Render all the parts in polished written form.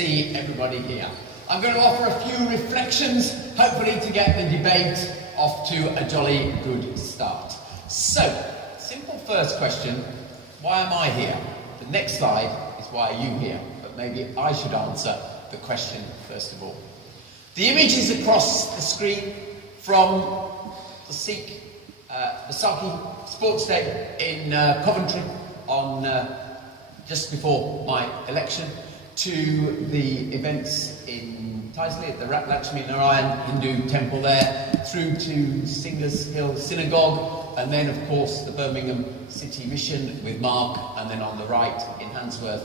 see everybody here. I'm going to offer a few reflections, hopefully to get the debate off to a jolly good start. So, simple first question, why am I here? The next slide is why are you here? But maybe I should answer the question first of all. The images across the screen from the Saki Sports Day in Coventry on just before my election, to the events in Tyseley at the Lakshmi Narayan Hindu temple there, through to Singers Hill Synagogue, and then of course the Birmingham City Mission with Mark, and then on the right in Handsworth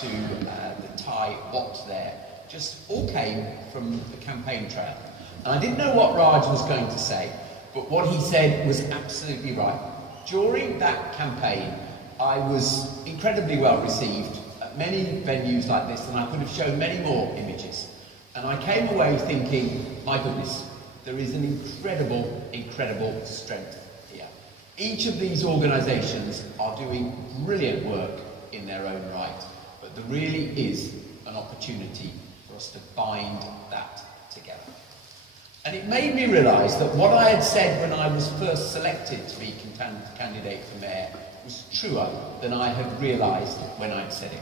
to the Thai Wat there. Just all came from the campaign trail. And I didn't know what Raj was going to say, but what he said was absolutely right. During that campaign, I was incredibly well received at many venues like this, and I could have shown many more images. And I came away thinking, my goodness, there is an incredible, incredible strength here. Each of these organisations are doing brilliant work in their own right, but there really is an opportunity for us to bind that together. And it made me realise that what I had said when I was first selected to be candidate for mayor was truer than I had realised when I'd said it.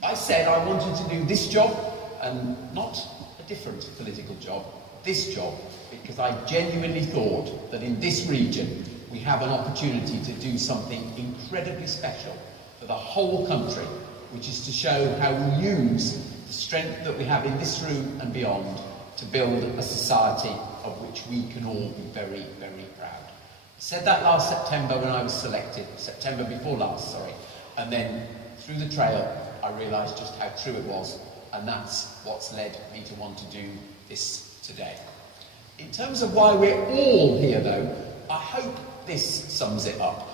I said I wanted to do this job and not a different political job, this job, because I genuinely thought that in this region we have an opportunity to do something incredibly special for the whole country, which is to show how we use the strength that we have in this room and beyond to build a society of which we can all be very, very proud. I said that last September when I was selected, September before last, sorry, and then through the trail I realised just how true it was, and that's what's led me to want to do this today. In terms of why we're all here though, I hope this sums it up.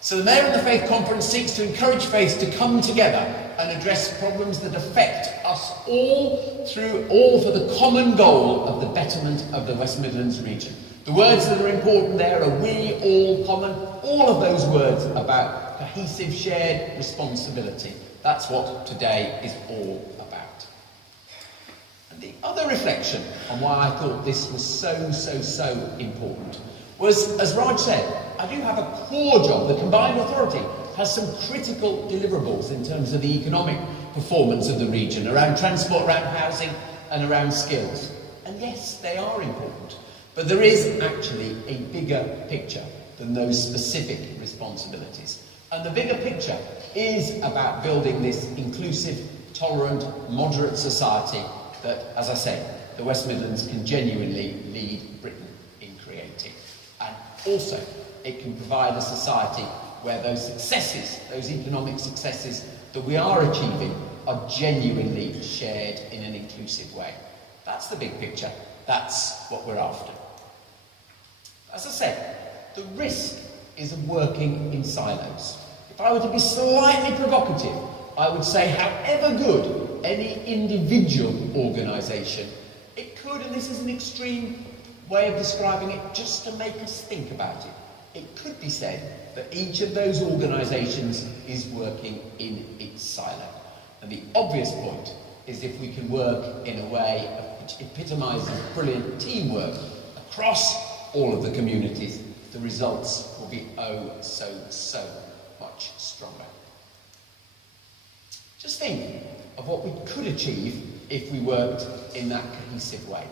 So the Mayor of the Faith Conference seeks to encourage faith to come together and address problems that affect us all for the common goal of the betterment of the West Midlands region. The words that are important there are we, all, common, all of those words about cohesive shared responsibility. That's what today is all about. And the other reflection on why I thought this was so important was, as Raj said, I do have a core job. The combined authority has some critical deliverables in terms of the economic performance of the region, around transport, around housing and around skills. And yes, they are important, but there is actually a bigger picture than those specific responsibilities. And the bigger picture is about building this inclusive, tolerant, moderate society that, as I say, the West Midlands can genuinely lead Britain in creating. And also, it can provide a society where those successes, those economic successes that we are achieving, are genuinely shared in an inclusive way. That's the big picture. That's what we're after. As I said, the risk is of working in silos. If I were to be slightly provocative, I would say however good any individual organisation, it could, and this is an extreme way of describing it, just to make us think about it, it could be said that each of those organisations is working in its silo. And the obvious point is if we can work in a way which epitomises brilliant teamwork across all of the communities, the results will be so much stronger. Just think of what we could achieve if we worked in that cohesive way.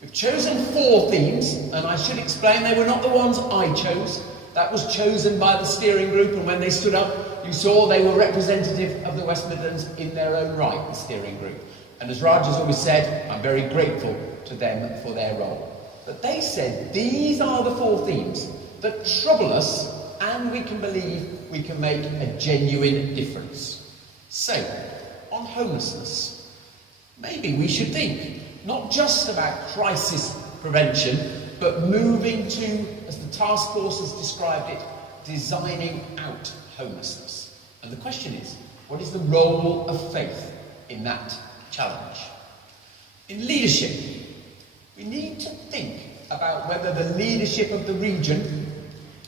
We've chosen 4 themes, and I should explain they were not the ones I chose. That was chosen by the steering group, and when they stood up, you saw they were representative of the West Midlands in their own right, the steering group. And as Raj has always said, I'm very grateful to them for their role. But they said these are the 4 themes that trouble us, and we can believe we can make a genuine difference. So, on homelessness, maybe we should think not just about crisis prevention, but moving to, as the task force has described it, designing out homelessness. And the question is, what is the role of faith in that challenge? In leadership, we need to think about whether the leadership of the region,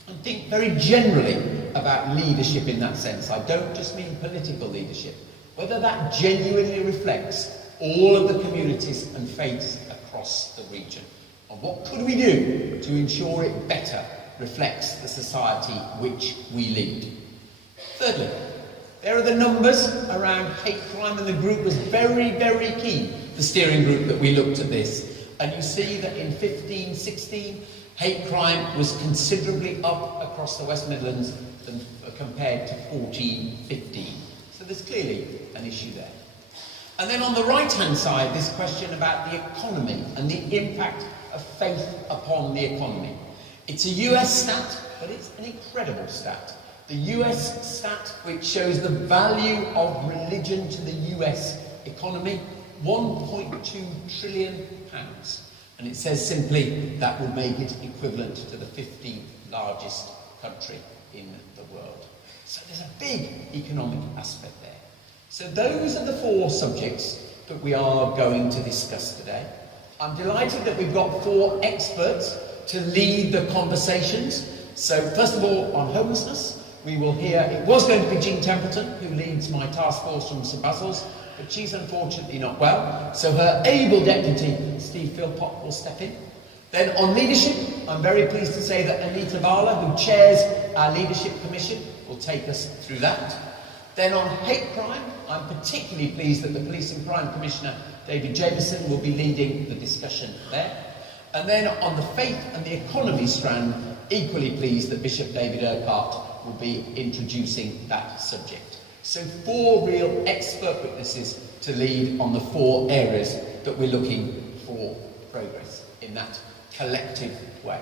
and think very generally about leadership in that sense, I don't just mean political leadership, whether that genuinely reflects all of the communities and faiths across the region. And what could we do to ensure it better reflects the society which we lead? Thirdly, there are the numbers around hate crime, and the group was very, very keen, the steering group, that we looked at this. And you see that in 15-16, hate crime was considerably up across the West Midlands than compared to 14-15. So there's clearly an issue there. And then on the right-hand side, this question about the economy and the impact of faith upon the economy. It's a US stat, but it's an incredible stat. The US stat, which shows the value of religion to the US economy, £1.2 trillion. And it says simply that would make it equivalent to the 15th largest country in the world. So there's a big economic aspect there. So those are the four subjects that we are going to discuss today. I'm delighted that we've got four experts to lead the conversations. So first of all, on homelessness, we will hear, it was going to be Jean Templeton, who leads my task force from St Basil's, but she's unfortunately not well, so her able deputy, Steve Philpott, will step in. Then on leadership, I'm very pleased to say that Anita Bala, who chairs our Leadership Commission, will take us through that. Then on hate crime, I'm particularly pleased that the Police and Crime Commissioner, David Jamieson, will be leading the discussion there. And then on the faith and the economy strand, equally pleased that Bishop David Urquhart will be introducing that subject. So four real expert witnesses to lead on the four areas that we're looking for progress in that collective way.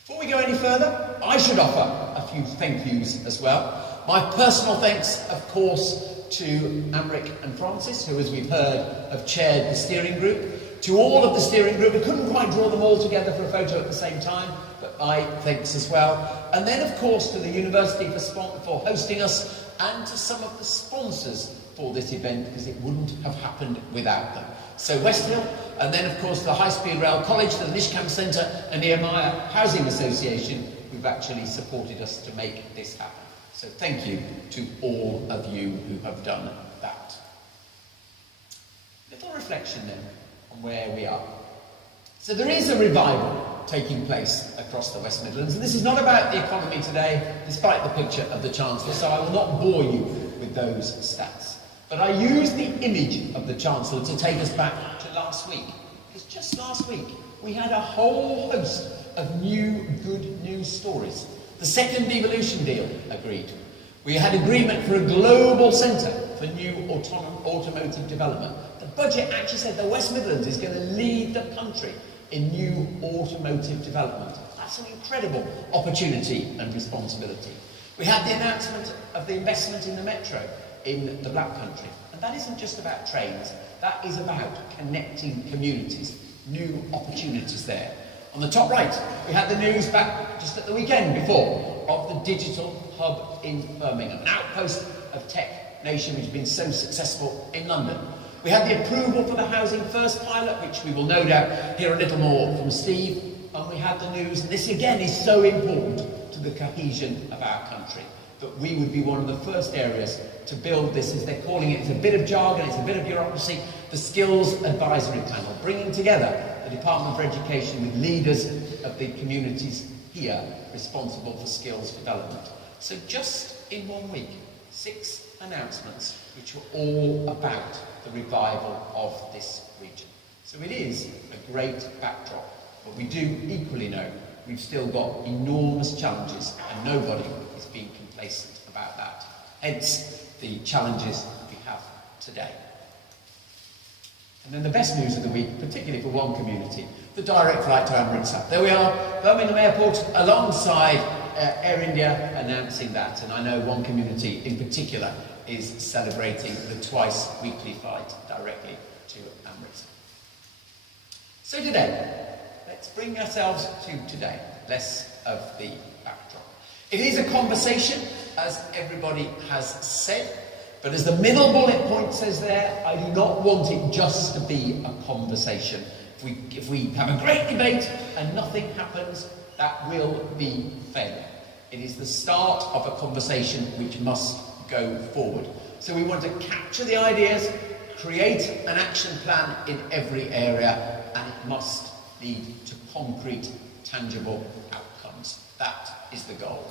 Before we go any further, I should offer a few thank yous as well. My personal thanks, of course, to Amric and Francis, who, as we've heard, have chaired the steering group. To all of the steering group, we couldn't quite draw them all together for a photo at the same time, but my thanks as well. And then, of course, to the university for hosting us, and to some of the sponsors for this event, because it wouldn't have happened without them. So Westhill, and then, of course, the High Speed Rail College, the Nishcam Centre, and the Nehemiah Housing Association, who've actually supported us to make this happen. So thank you to all of you who have done that. Little reflection then on where we are. So there is a revival taking place across the West Midlands, and this is not about the economy today, despite the picture of the Chancellor, so I will not bore you with those stats. But I used the image of the Chancellor to take us back to last week, because just last week we had a whole host of new good news stories. The second devolution deal agreed. We had agreement for a global centre for new automotive development. The budget actually said the West Midlands is going to lead the country in new automotive development. That's an incredible opportunity and responsibility. We had the announcement of the investment in the metro in the Black Country. And that isn't just about trains, that is about connecting communities, new opportunities there. On the top right, we had the news back just at the weekend before of the digital hub in Birmingham, an outpost of Tech Nation which has been so successful in London. We had the approval for the Housing First pilot, which we will no doubt hear a little more from Steve. And we had the news, and this again is so important to the cohesion of our country, that we would be one of the first areas to build this, as they're calling it, it's a bit of jargon, it's a bit of bureaucracy, the Skills Advisory Panel, bringing together the Department for Education with leaders of the communities here responsible for skills development. So just in 1 week, 6 announcements which were all about the revival of this region. So it is a great backdrop, but we do equally know we've still got enormous challenges, and nobody is being complacent about that. Hence the challenges we have today. And then the best news of the week, particularly for one community, the direct flight to Amritsar. There we are, Birmingham Airport, alongside Air India, announcing that. And I know one community in particular is celebrating the twice weekly flight directly to Amritsar. So today, let's bring ourselves to today, less of the backdrop. It is a conversation, as everybody has said, but as the middle bullet point says there, I do not want it just to be a conversation. If we have a great debate and nothing happens, that will be failure. It is the start of a conversation which must go forward. So we want to capture the ideas, create an action plan in every area, and it must lead to concrete, tangible outcomes. That is the goal.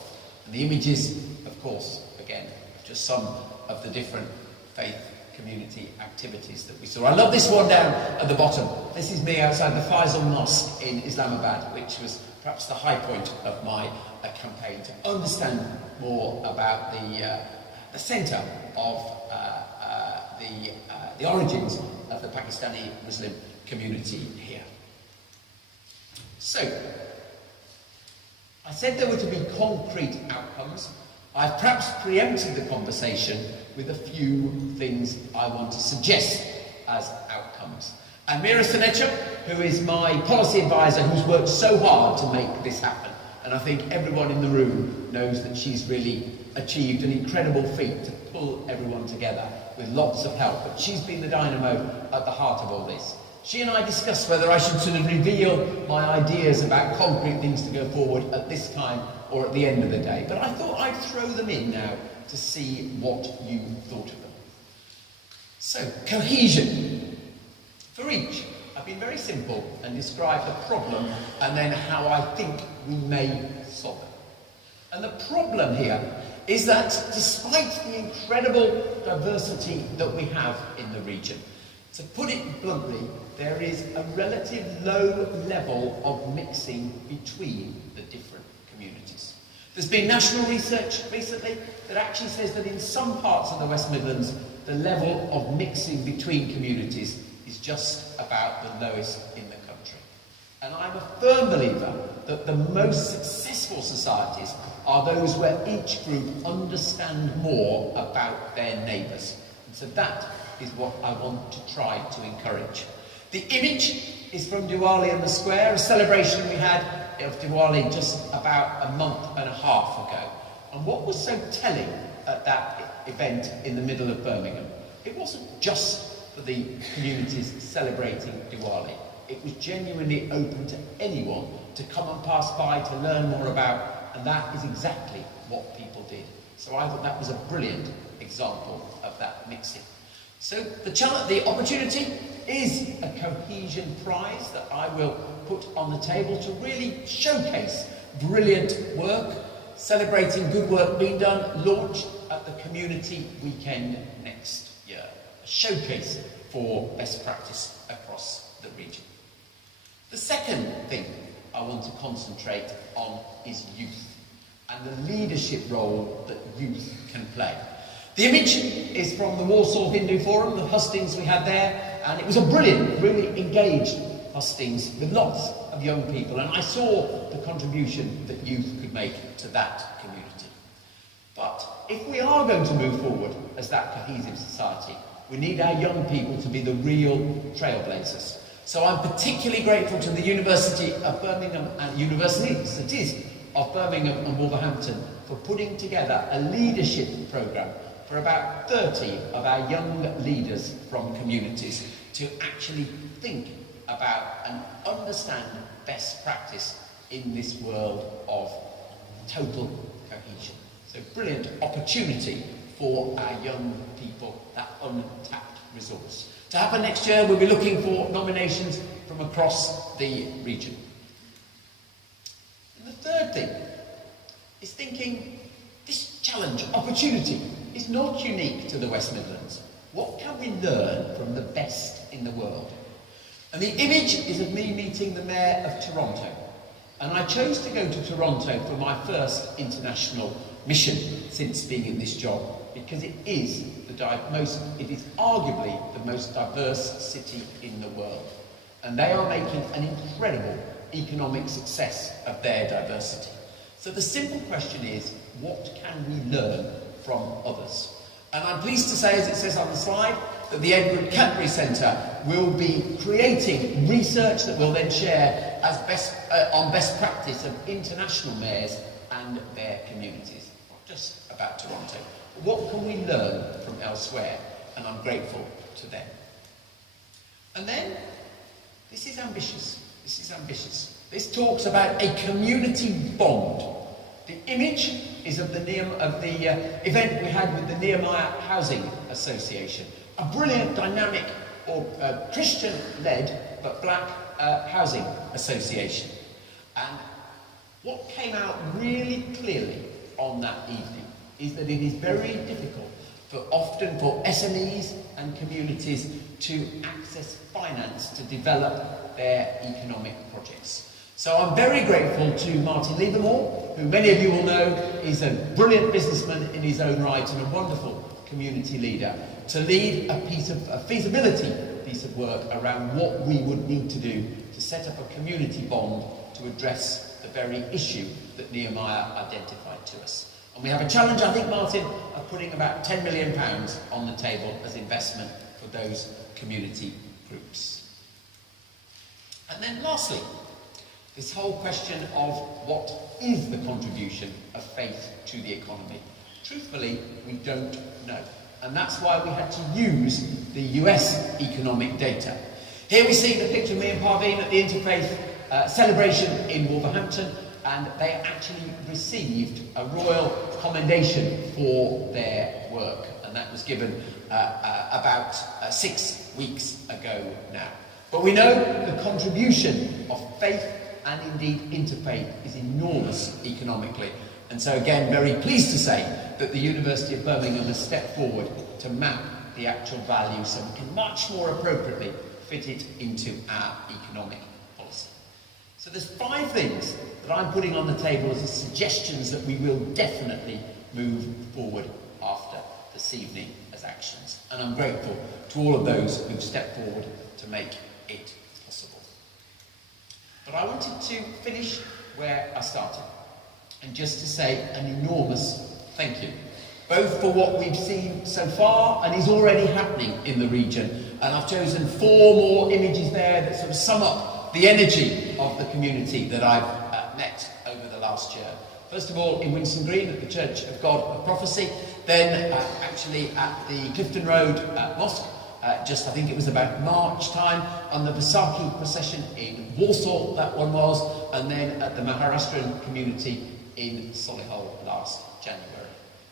And the images, of course, again, just some of the different faith community activities that we saw. I love this one down at the bottom. This is me outside the Faisal Mosque in Islamabad, which was perhaps the high point of my campaign, to understand more about the centre of the origins of the Pakistani Muslim community here. So, I said there were to be concrete outcomes. I've perhaps preempted the conversation with a few things I want to suggest as outcomes. And Mira Seneca, who is my policy advisor, who's worked so hard to make this happen, and I think everyone in the room knows that she's really achieved an incredible feat to pull everyone together with lots of help, but she's been the dynamo at the heart of all this. She and I discussed whether I should sort of reveal my ideas about concrete things to go forward at this time or at the end of the day, but I thought I'd throw them in now to see what you thought of them. So, cohesion. For each, I've been very simple and described the problem and then how I think we may solve it. And the problem here is that despite the incredible diversity that we have in the region, to put it bluntly, there is a relative low level of mixing between the different communities. There's been national research recently that actually says that in some parts of the West Midlands, the level of mixing between communities is just about the lowest in the country. And I'm a firm believer that the most successful societies are those where each group understand more about their neighbours. And so that is what I want to try to encourage. The image is from Diwali in the Square, a celebration we had of Diwali just about a month and a half ago. And what was so telling at that event in the middle of Birmingham, it wasn't just for the communities celebrating Diwali. It was genuinely open to anyone to come and pass by to learn more about, and that is exactly what people did. So I thought that was a brilliant example of that mixing. So the challenge, the opportunity is a Cohesion prize that I will put on the table to really showcase brilliant work, celebrating good work being done, launched at the community weekend next year. A showcase for best practice across the region. The second thing I want to concentrate on is youth and the leadership role that youth can play. The image is from the Warsaw Hindu Forum, the hustings we had there, and it was a brilliant, really engaged hustings with lots of young people, and I saw the contribution that youth could make to that community. But if we are going to move forward as that cohesive society, we need our young people to be the real trailblazers. So I'm particularly grateful to the University of Birmingham and universities of Birmingham and Wolverhampton for putting together a leadership programme for about 30 of our young leaders from communities to actually think about and understand best practice in this world of total cohesion. So brilliant opportunity for our young people, that untapped resource. To happen next year, we'll be looking for nominations from across the region. And the third thing is thinking this challenge, opportunity, is not unique to the West Midlands. What can we learn from the best in the world? And the image is of me meeting the Mayor of Toronto. And I chose to go to Toronto for my first international mission since being in this job, because it is arguably the most diverse city in the world. And they are making an incredible economic success of their diversity. So the simple question is, what can we learn from others? And I'm pleased to say, as it says on the slide, that the Edward Cadbury Centre will be creating research that we'll then share as on best practice of international mayors and their communities, not just about Toronto. But what can we learn from elsewhere? And I'm grateful to them. And then, this is ambitious. This is ambitious. This talks about a community bond. The image is of the event we had with the Nehemiah Housing Association, a brilliant, dynamic, or Christian-led, but black housing association. And what came out really clearly on that evening is that it is very difficult often for SMEs and communities to access finance to develop their economic projects. So I'm very grateful to Martin Livermore, who many of you will know is a brilliant businessman in his own right and a wonderful community leader, to lead a feasibility piece of work around what we would need to do to set up a community bond to address the very issue that Nehemiah identified to us. And we have a challenge, I think, Martin, of putting about £10 million on the table as investment for those community groups. And then lastly, this whole question of what is the contribution of faith to the economy. Truthfully, we don't know. And that's why we had to use the US economic data. Here we see the picture of me and Parveen at the Interfaith celebration in Wolverhampton, and they actually received a royal commendation for their work, and that was given about 6 weeks ago now. But we know the contribution of faith and indeed interfaith is enormous economically, and so again very pleased to say that the University of Birmingham has stepped forward to map the actual value so we can much more appropriately fit it into our economic policy. So there's 5 things that I'm putting on the table as suggestions that we will definitely move forward after this evening as actions. And I'm grateful to all of those who've stepped forward to make it possible. But I wanted to finish where I started, and just to say an enormous thank you, both for what we've seen so far and is already happening in the region. And I've chosen 4 more images there that sort of sum up the energy of the community that I've met over the last year. First of all, in Winston Green at the Church of God of Prophecy, then actually at the Clifton Road Mosque, just I think it was about March time, on the Vaisakhi procession in Warsaw, that one was, and then at the Maharashtrian community in Solihull last January.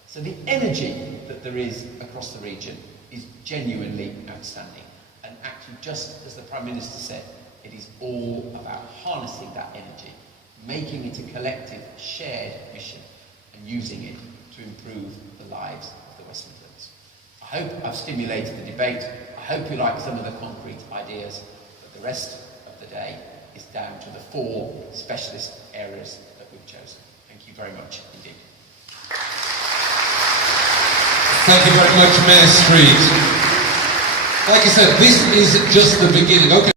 So the energy that there is across the region is genuinely outstanding. And actually, just as the Prime Minister said, it is all about harnessing that energy, making it a collective, shared mission, and using it to improve the lives of the West Midlands. I hope I've stimulated the debate. I hope you like some of the concrete ideas, but the rest of the day is down to the 4 specialist areas that we've chosen. Thank you very much indeed. Thank you very much, Mayor Street. Like I said, this is just the beginning. Okay.